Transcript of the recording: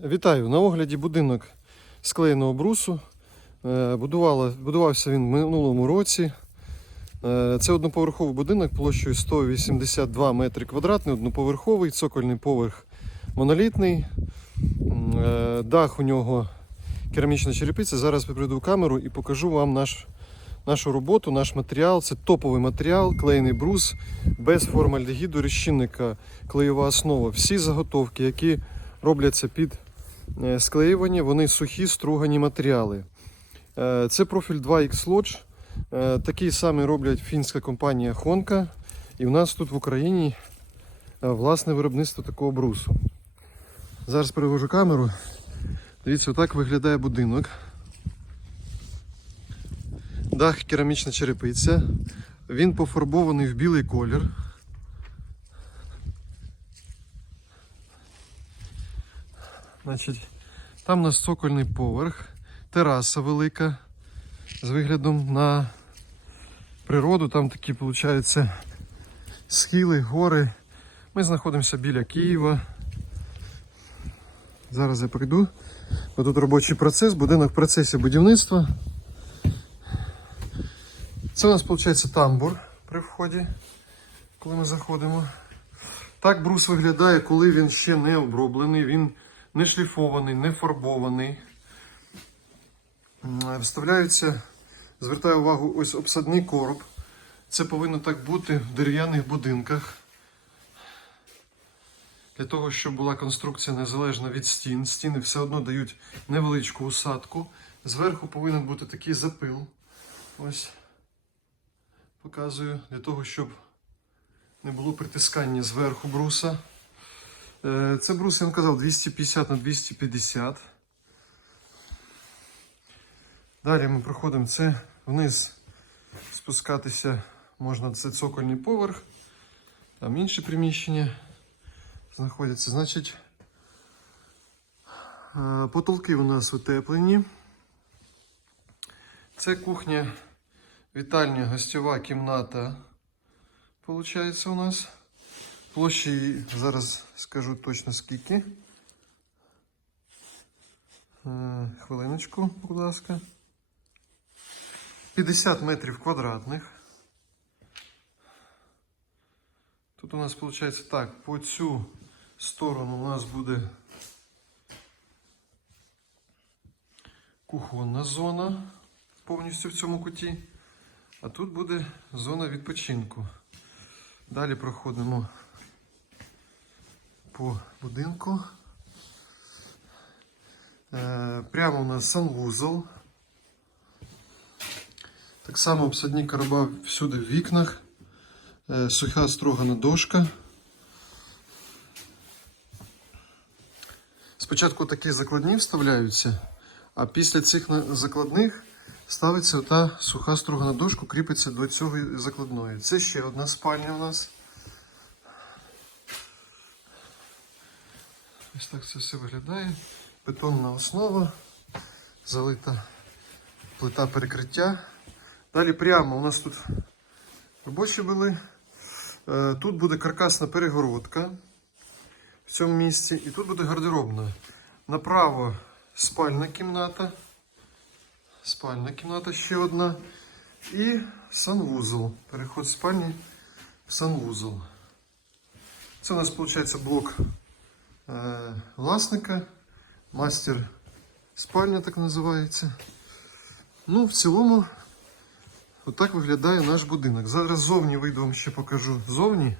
Вітаю! На огляді будинок склеєного брусу. Е, будувала- будувався він в минулому році. Е, Це одноповерховий будинок площею 182 метри квадратний, одноповерховий, цокольний поверх монолітний. Е, Дах у нього керамічна черепиця. Зараз я приведу камеру і покажу вам наш, нашу роботу, наш матеріал. Це топовий матеріал, клеєний брус без формальдегіду, розчинника, клеєва основа. Всі заготовки, які робляться під е, склеювання, вони сухі стругані матеріали. Е, Це профіль 2X Lodge. Е, Такий самий роблять фінська компанія Honka. І в нас тут в Україні власне виробництво такого брусу. Зараз перевожу камеру. Дивіться, отак виглядає будинок. Дах керамічна черепиця. Він пофарбований в білий колір. Значить, там у нас цокольний поверх, тераса велика з виглядом на природу. Там такі, виходить, схили, гори. Ми знаходимося біля Києва. Зараз я прийду. Бо тут робочий процес, будинок в процесі будівництва. Це у нас виходить тамбур при вході, коли ми заходимо. Так брус виглядає, коли він ще не оброблений, він не шліфований, не фарбований. М, Вставляються, звертаю увагу, ось обсадний короб. Це повинно так бути в дерев'яних будинках. Для того, щоб була конструкція незалежна від стін. Стіни все одно дають невеличку усадку. Зверху повинен бути такий запил. Ось показую, для того, щоб не було притискання зверху бруса. Е, Це брус, я вам казав, 250 на 250. Далі ми проходимо це вниз. Спускатися можна, це цокольний поверх. Там інші приміщення знаходяться. Значить, е, потолки у нас утеплені. Це кухня, вітальня, гостьова кімната. Получається у нас. Площі зараз скажу точно скільки. Е, Хвилиночку, будь ласка. 50 метрів квадратних. Тут у нас виходить так, по цю сторону у нас буде кухонна зона повністю в цьому куті. А тут буде зона відпочинку. Далі проходимо по будинку. Е, Прямо у нас санвузол. Так само обсадні короба всюди в вікнах. Е, Суха строгана дошка. Спочатку такі закладні вставляються, а після цих закладних ставиться ота суха строгана дошка, кріпиться до цього закладної. Це ще одна спальня у нас. Ось так це все виглядає. Бетонна основа, залита плита перекриття. Далі прямо у нас тут робочі були. Е, Тут буде каркасна перегородка в цьому місці. І тут буде гардеробна. Направо спальна кімната. Спальна кімната ще одна. І санвузол. Переход спальні в санвузол. Це у нас виходить блок власника. Мастер спальня так називається. Ну, в цілому, отак виглядає наш будинок. Зараз зовні вийду вам ще покажу зовні.